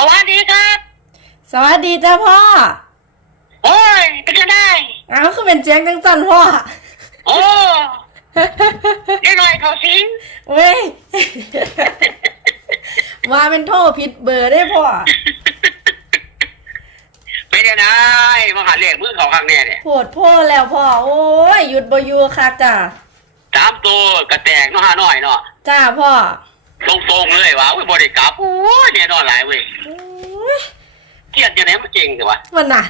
สวัสดีครับ สวัสดีจ้าพ่อ โอ้ยเป็นจะได้อ้าวคือเป็นเจียงจังจันพ่อ โอ้ได้หน่อยเขาสิงเว้ย ว่าเป็นโทรผิดเบอร์ได้พ่อเป็นยังไงมาหาเลขมือเขาข้างแน่เนี่ยโผดโพ่แล้วพ่อ โอ้ย หยุดบอยู่คักจ้าสามตัวกระแตกเนาะห้าน้อยเนาะ จ้าพ่อ ตรงๆเลยว่ะเว้ยบริกลับโอ้ยเนี่ยนอนหลายเว้ยโอ้ยเกียดยังไงมันเก่งสิวะมันน่ะ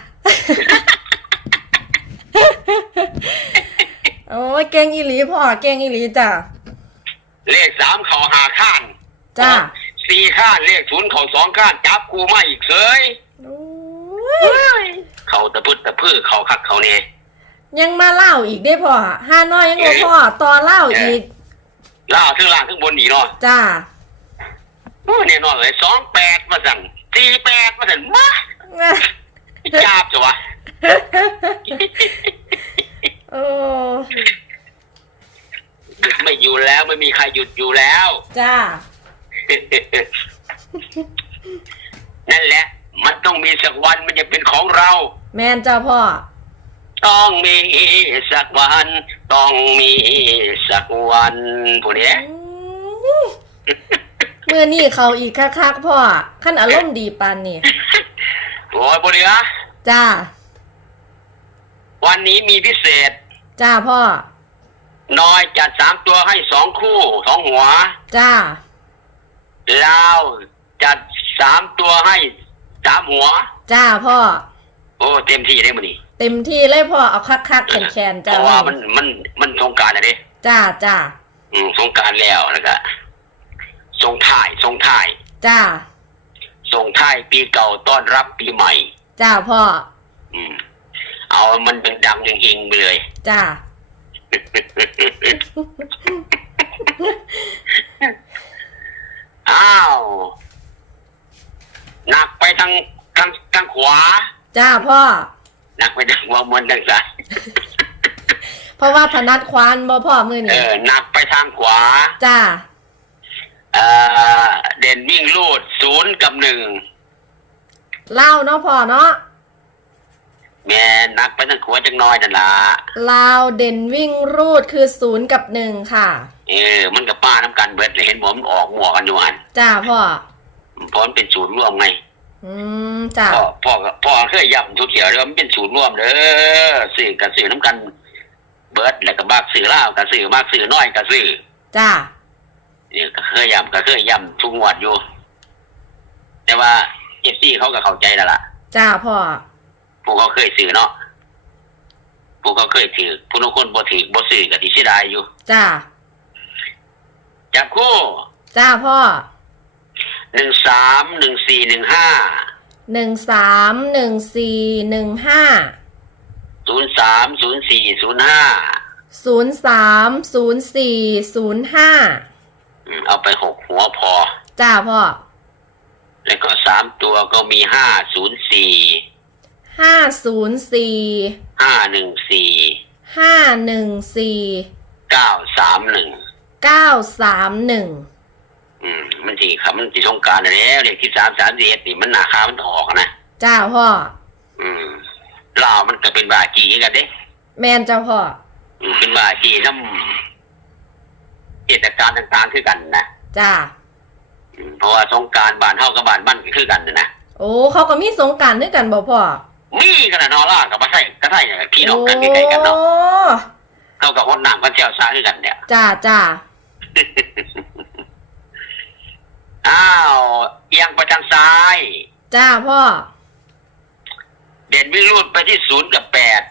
โอ้ยเก่งอีหลีพ่อเก่งอีหลีจ้าเลขสามเขาหาข้านจ้าสี่ข้านเลขศูนย์เขาสองข้านจับกูมาอีกเสยโอ้ยเขาตะพึดตะพื้เขาคักเขาเนี่ยยังมาเล่าอีกได้พ่อห้าน้อยยังบ่พ่อต่อเล่าอีก ล่าวทั้งล่างทั้งบนอีกเนาะจ้าโอ้ยเนี่ยนอนเลยสองแปดมาสั่งสี่แปดมาสั่งมาจับจ้ะวะโอ้หยุดไม่อยู่แล้วไม่มีใครหยุดอยู่แล้ว จ้า นั่นแหละ มันต้องมีสักวันมันจะเป็นของเรา แมนจ้าพ่อ ต้องมีสักวัน ต้องมีสักวันผู้นี้เมื่อนี่เขาอีกคักๆพ่อขั้นอารมณ์ดีปานนี่โอ้ยผู้นี้จ้า วันนี้มีพิเศษ จ้าพ่อ น้อยจัดสามตัวให้สองคู่สองหัว จ้าลาวจัดสามตัวให้สามหัว จ้าพ่อ โอ้ เต็มที่เลยมันนี่ เต็มที่เลยพ่อเอาคักๆแคนๆเพจ้าราะว่ามันมันมันสงกรารอะเด้จ้าจ้าอืมสงกรารแล้วแล้วก็ส่งท้ายส่งท้ายจ้าส่งท้ายปีเก่าต้อนรับปีใหม่ จ้าพ่ออืม เอามันดังๆเฮงๆไปเลย จ้าอ้าวหนักไปทางทางทางขวา จ้าพ่อห นักไปทางหัวมันทางซ้ายเพราะว่าถนัดควานบ่พ่อมือเอนี่อหนักไปทางขวาจ้าเอ่อเด่นวิ่งลูดศูนย์กับหนึ่งเล่าเนาะพ่อเนาะแม่หนักไปทางขวาจังน้อยนั่นละลาวเด่นวิ่งรูดคือศูนย์กับหนึ่งค่ะ เออ มันกับป้าน้ำกันเบิดเลยเห็นผมออกหมวกกันอยู่อันจ้าพ่อ เพราะมันเป็นศูนย์ร่วมไง อืมจ้าพ่อพ่อก็พ่อเคยย้ำทุกเถียวเลยว่ามันเป็นศูนย์ร่วมเด้อสื่อกับสื่อน้ำกัน เบิดแล้วก็บากสื่อเล่าวกับสื่อมากสื่อน้อยกับสื่อจ้าเนี่ยก็เคยย้ำก็เคยย้ำทุกงวดอยู่ แต่ว่าเอฟซีเขาก็เข้าใจแล้วล่ะจ้าพ่อพวกเขาเคยสื่อเนาะพวกเขาเคยถือผู้นคนบ่ถือบ่สื่อกับที่เสียดายอยู่ จ้าจับคู่จ้าพ่อ หนึ่งสามหนึ่งสี่หนึ่งห้าหนึ่งสามหนึ่งสี่หนึ่งห้าศูนย์สามศูนย์สี่ศูนย์ห้าศูนย์สามศูนย์สี่ศูนย์ห้าเอาไปหกหัวพอ จ้าพ่อ แล้วก็สามตัวก็มีห้าศูนย์สี่ห้าศูนย์สี่ห้าหนึ่งสี่ห้าหนึ่งสี่เก้าสามหนึ่งเก้าสามหนึ่ง อืมมันที่ครับมันที่สงกรารแล้วเลขที่สามสามเอ็ดนี่มันหนาคามันออกนะจ้าพ่อ อืมลาวมันก็เป็นบาจีกันเด้แมนจ้าพ่อ อืมเป็นบาจีน้ำเจตการต่างๆคือกันนะจ้า อืมเพราะว่าสงกรารบ้านเฮากับบ้านบ้านก็คือกันนะนะโอ้เขาก็มีสงกรารด้วยกันบ่พ่อมีกันนะเนอล่ากับมาใช่ก็ใช่พี่น้องกันใกล้ๆกันเนาะโอ้เขากับคนน้ำกันเที่ยวซาคือกันเนี่ย จ้าจ้า อ้าว เอียงไปทางซ้าย จ้าพ่อเด่นวิ่งรูดไปที่ศูนย์กับแปด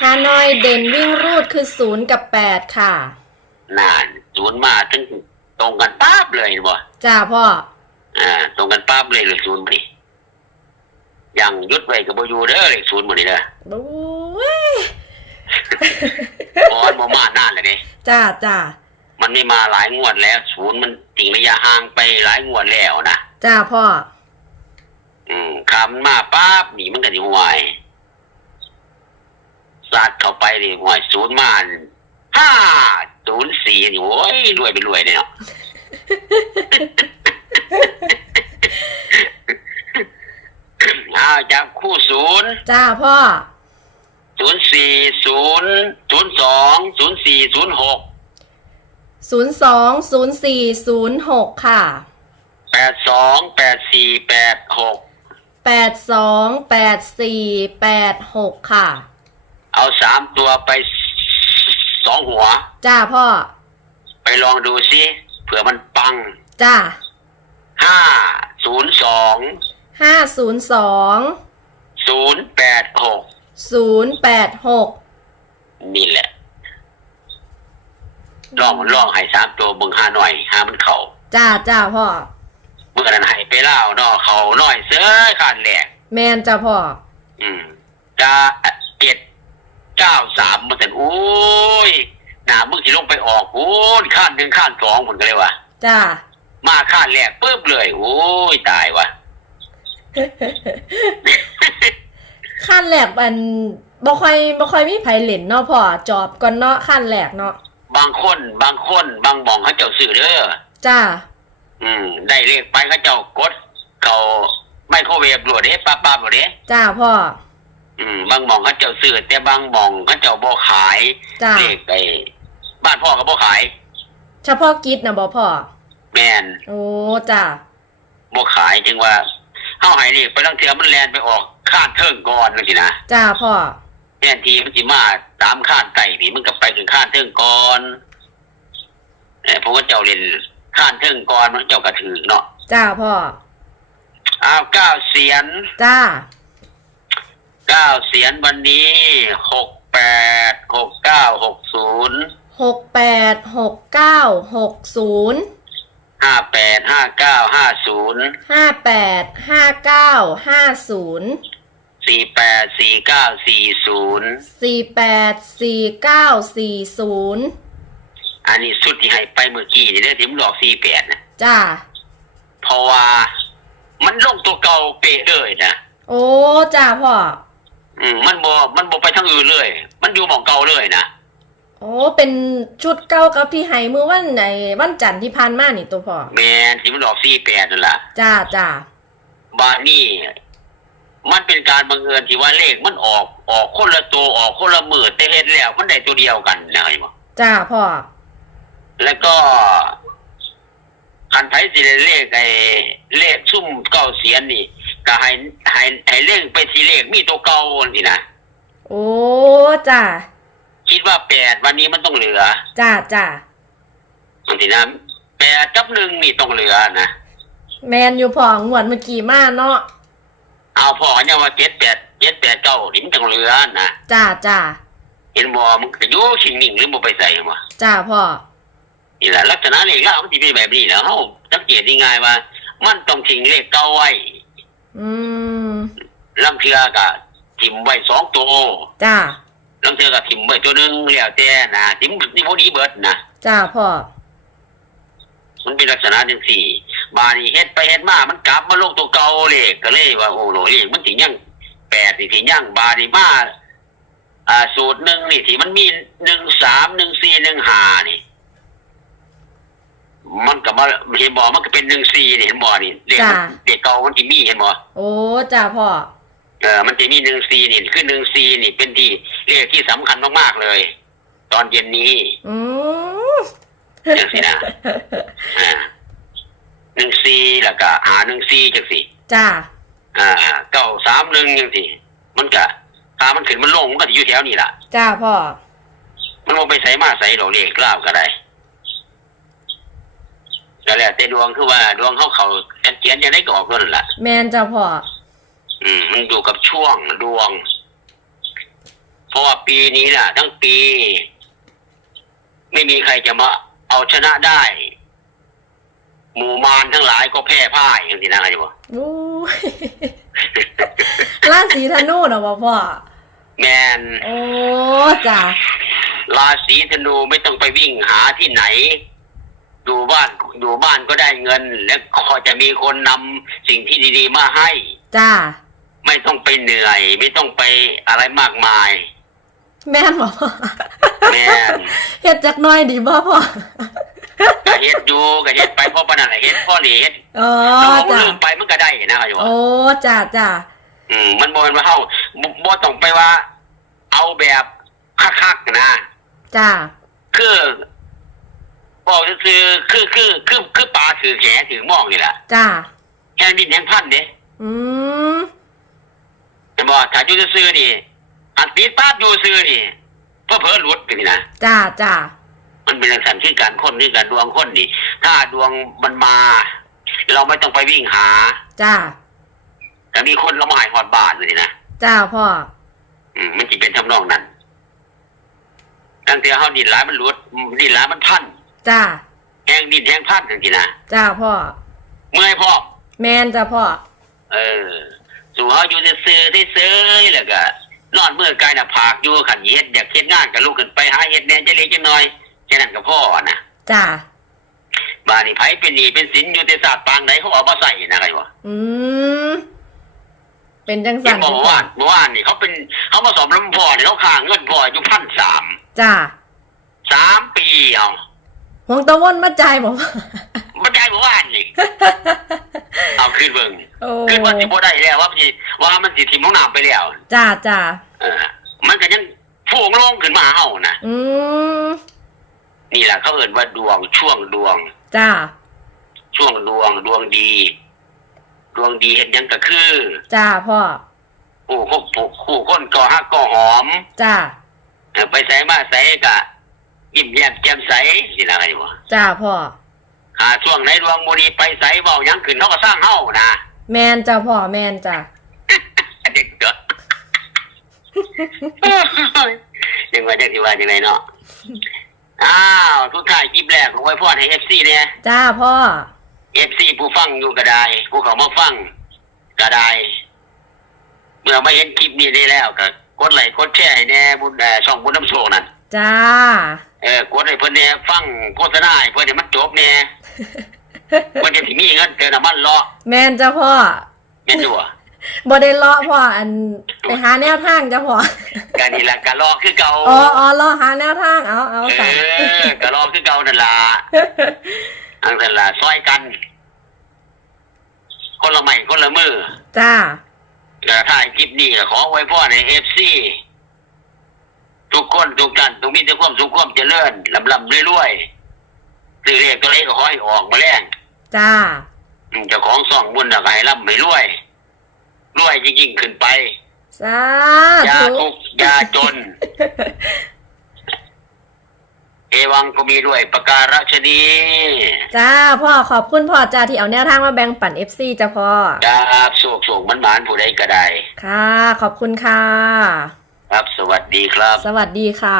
ฮานอยเด่นวิ่งรูดคือศูนย์กับแปดค่ะ นานศูนย์มาถึงตรงกันปั๊บเลยบ่จ้าพ่อ อ่า ตรงกันปั๊บเลยเลยศูนย์มาดิอย่างยุดไว้กับบอยูเด้อเลยศูนย์มาดิเด้อโอ้ย บอลมามานานเลยเด้ จ้าจ้า มันไม่มาหลายงวดแล้วศูนย์มันทิ้งระยะห่างไปหลายงวดแล้วนะจ้าพ่อ อืมคำมาปั๊บหนีมันก็ดิห่วยสัดเข้าไปดิห่วยศูนย์มาห้าศูนย์สี่นี่โอ้ยรวยไปรวยเลยเนาะอ้าวจากคู่ศูนย์จ้าพ่อศูนย์สี่ศูนย์ศูนย์สองศูนย์สี่ศูนย์หก ศูนย์สองศูนย์สี่ศูนย์หกค่ะแปดสองแปดสี่แปดหกแปดสองแปดสี่แปดหกค่ะ เอาสามตัวไปสองหัว จ้าพ่อ ไปลองดูซิเผื่อมันปังจ้าห้าศูนย์สองห้าศูนย์สองศูนย์แปดหกศูนย์แปดหกนี่แหละ ลองลองให้สามตัวเบิ่งห้าหน่อยห้ามันเข่าจ้าจ้าพ่อ เมื่อนั้นให้ไปเล่าเนาะเขาหน่อยเสือขาดแหลกแมนจ้าพ่อ อืมจะเจ็ดเก้าสามมันแต่โอ้ยหนามึงที่ลงไปออกโอ้ยข้านหนึ่งข้านสองผลก็เลยว่ะจ้า มาข้านแรกปุ๊บเลย โอ้ยตายว่ะ ขั้นแรกมันบ่ค่อยบ่ค่อยมีไผเล่นเนาะพ่อ จอบก่อนเนาะขั้นแรกเนาะ บางคนบางคน บางหมองเขาเจ้าสื่อเด้อจ้า อืม ได้เลขไปเขาเจ้ากดเขาไมโครเวฟรวดเด้ปั๊บปั๊บรวดเด้จ้าพ่อ อืม บางหมองเขาเจ้าสื่อแต่บางหมองเขาเจ้าบ่ขายจ้า เลขไอ้บ้านพ่อก็บ่ขาย เฉพาะกิจนะบ่พ่อ แมนโอ้จ้า บ่ขายจึงว่าเฮาให้เลขไปลังเทื่อมันแลนไปออกข้านเทิงก่อนจังซี่นะ จ้าพ่อ แทนทีมันสิมาตามข้านไต่นี่มันก็ไปถึงข้านเทิงก่อนเออเพราะว่าเจ้าเล่นข้านเทิงก่อนมันเจ้าก็ถือเนาะจ้าพ่ออ้าวเก้าเสียนจ้าเก้าเสียนวันนี้หกแปดหกเก้าหกศูนย์หกแปดหกเก้าหกศูนย์ห้าแปดห้าเก้าห้าศูนย์ห้าแปดห้าเก้าห้าศูนย์ สี่แปดสี่เก้าสี่ศูนย์สี่แปดสี่เก้าสี่ศูนย์อันนี้สุดที่ให้ไปเมื่อกี้นี่เด้อที่มันหลอกสี่แปดนะจ้า เพราะว่ามันลงตัวเก่าเป๊ะเลยนะโอ้จ้าพ่อ อืมมันบ่มันบ่ไปทางอื่นเลย มันอยู่หมองเก่าเลยนะโอ้เป็นชุดเก่ากับที่ให้มือวันไหนวันจันทร์ที่ผ่านมานี่ตัวพ่อ แมนที่มันหลอกสี่แปดนั่นล่ะ จ้าจ้าบานี่ มันเป็นการบังเอิญที่ว่าเลขมันออกออกคนละตัวออกคนละมือแต่เห็นแล้ว มันได้ตัวเดียวกันนะเห็นบ่จ้าพ่อ แล้วก็คันไผสิได้เลขไอ้เลขซุ่มเก้าเสียนนี่ก็ให้ให้ให้เลขไปที่เลขมีตัวเก่านี่นะโอ้จ้าคิดว่าแปดวันนี้มันต้องเหลือจ้าจ้าบางทีนะแปดกับหนึ่งนี่ต้องเหลือนะแมนอยู่พ่องวดเมื่อกี้มาเนาะ เอาพอเนี่ยว่าเจ็ดแปดเจ็ดแปดเก้านี่มันต้องเหลือนะจ้าจ้าเห็นบ่มันก็อยู่ชิงนิ่งหรือบ่ไปใส่บ่จ้าพ่อนี่แหละลักษณะเลขเล่ามันสิเป็นแบบนี้แหล้วเฮาสังเกตได้ง่ายว่า มันต้องทิ้งเลขเก่าไว้อืมลำเทือก็ทิมไว้สองตัวจ้าลำเทือก็ทิมไว้ตัวหนึงแล้วแต่นะทิมนี่บ่ดีเบิดนะจ้าพ่อมันเป็นลักษณะจังสี่ บาดนี้เฮ็ดไปเฮ็ดมา มันกลับมาลงตัวเก่าเลขก็เลยว่าโอ้โหเลขมันสิยังแปดนี่สิยังบาดนี้มาอ่าสูตรหนึ่งนี่ที่มันมีหนึ่งสามหนึ่งสี่หนึ่งห้านี่ มันก็มาเห็นบ่มันก็เป็นหนึ่งสี่นี่เห็นบ่นี่เลขมันจ้ะเลขเก่ามันสิมีเห็นบ่โอ้จ้าพ่อ เออมันจะมีหนึ่งสี่นี่คือหนึ่งสี่นี่เป็นที่เลขที่สำคัญมากๆเลย ตอนเย็นนี้อืมจังสินะอ่า หนึ่งสี่แล้วก็หาหนึ่งสี่จังสิจ้าอ่าเก้าสามหนึ่งจังสิมันก็ถ้ามันขึ้นมันลงมันก็จะอยู่แถวนี้ล่ะ จ้าพ่อ มันลงไปใส่มาใส่ดอกเลขกล้าวก็ได้ก็แล้วแต่ดวงคือว่าดวงเขาเขาเขียนจะได้ก็ออกนั่นแหละแมนจ้าพ่อ อืม มันอยู่กับช่วงดวง เพราะว่าปีนี้น่ะ ทั้งปี ไม่มีใครจะมาเอาชนะได้ หมู่มารทั้งหลายก็แพ้พ่ายอย่างที่นั่นอะไรวะอู้ราศีธนูนะบ่พ่อแมนโอ้จ้าราศีธนูไม่ต้องไปวิ่งหาที่ไหนอยู่บ้านอยู่บ้านก็ได้เงิน และก็จะมีคนนำสิ่งที่ดี ๆ มาให้ จ้าไม่ต้องไปเหนื่อย ไม่ต้องไปอะไรมากมาย แม่นบ่พ่อแมนเฮ็ดจักหน้อยดีบ่พ่อ ก็เฮ็ดอยู่ก็เฮ็ดไปเพราะปานนั้นแหละเฮ็ดพ่อนี่เฮ็ดอ๋อเราจ้าลืมไปมันก็ได้นะครับอยู่โอ้จ้าจ้าอืมมันบ่แม่นว่าเฮาบ่บ่ต้องไปว่า เอาแบบคักๆนะ จ้าคือบอกคือคือคือคือคือปลาถือแขถือหมองนี่แหละจ้าแค่ดินแห่งพันเด้อืมแต่บอกถ้าอยู่ซื่อๆนี่อันติดปั๊บอยู่ซื่อนี่เพื่อเพิ่หลุดไปนี่นะจ้าจ้า มันเป็นลักษณะที่การคนนี่การดวงคนนี่ถ้าดวงมันมา เราไม่ต้องไปวิ่งหา จ้าแต่มีคนเรามาหายหอดบาทเลยนะจ้าพ่อ อืมมันจะเป็นทำนองนั้นตั้งแต่เฮาดินหลายมันหลุดดินหลายมันพันจ้า แห้งดินแห้งพันจังซี่นะจ้าพ่อ เมื่อยพ่อแมนจ้าพ่อ เออ สู่เฮาอยู่ซื่อๆที่เซยแล้วก็นอนเมื่อกายหน้าผากอยู่ขันเฮ็ดอยากเฮ็ดงานก็ลุกขึ้นไปหาเฮ็ดแหน่จะเล็กจังน้อย แค่นั้นก็พอนะจ้าบาดนี้ไผเป็นหนี้เป็นสินอยู่แต่ศาสตร์ปางใดเขาเอามาใส่นะไงวะอืมเป็นจังเห็สันนบอกพ่อว่าเมื่อวานนี่เขาเป็นเขามาสอบลำพ่อนี่เขาค้างเงินพ่ออยู่พันสามจ้าสามปีเอาหวงตะวันมาจ่ายบอกว่าบ่ได้เมื่อวานนี่เอาขึ้นเบิ่งโอ้ขึ้นว่าสิบ่ได้แล้วว่าสิว่ามันสิทิ่มลงน้ำไปแล้วจ้าจ้าเออมันก็ยังฟูงลงขึ้นมาเฮานะอืม นี่แหละเขาเอ่นว่าดวงช่วงดวง จ้า ช่วงดวงดวงดี ดวงดีเห็นยังก็คือจ้าพ่อคู่คู่คู่คนก็ฮักก็หอมจ้า เออไปใส่มาใส่กะยิ้มแย้มแจ่มใสสินะไงวะจ้าพ่อ หาช่วงไหนดวงมูดีไปใส่เบาหยังขึ้นเขาก็สร้างเฮานะแมนจ้าพ่อแมนจ้า เด็กเด้อยังไงเด็กที่ว่ายังไงเนาะอ้า วทุกท่ายคลิปแรกของไว้พ่อให้เอฟซีเนี่ยจ้าพ่อ เอฟซีผู้ฟังอยู่ก็ได้ผู้เขามาฟังก็ได้เมื่อมาเห็นคลิปนี้ได้แล้วก็กดไลค์กดแชร์ให้แน่บุญเอ่อช่องบุญน้ำโชคนั่นจ้า เออกดให้เพิ่นเนี่ยฟังโฆษณาให้เพิ่นเนี่ยมันจบเนี่ยเพิ่นจะสิมีเงินเติมน้ำมันเลาะแมนจ้าพ่อ แม่นอยู่บ่ บ่ได้เลาะพ่ออันไปหาแนวทางจ้าพ่อการนี่ล่ะก็เลาะคือเก่าอ๋ออ๋อเลาะหาแนวทางเอาเอาเอค่ะอก็เลาะคือเก่านั่นล่ะอันนั้นล่ะซอยกัน คนละไม้คนละมือจ้าแต่ถ่ายคลิปนี้ก็ขอไว้พ่อใน FC ทุกคนทุกท่านต้องมีแต่ความสุขความเจริญลำลำรวยๆซื้อเลขตัวเลขก็ขอให้ออกมาแรงจ้า อืมเจ้าของส่องบุญน่ะก็ให้ร่ำให้รวย รวยยิ่งๆขึ้นไปสาอย่าธุทุกข์อย่าจน เอวังก็มีด้วยประการชนีจ้าพ่อขอบคุณพ่อจ้าที่เอาแนวทางมาแบ่งปัน FC จ้าพ่อดาบโศกโศกมันหมานผู้ใดก็ได้ ค่ะ ขอบคุณค่ะ ครับ สวัสดีครับ สวัสดีค่ะ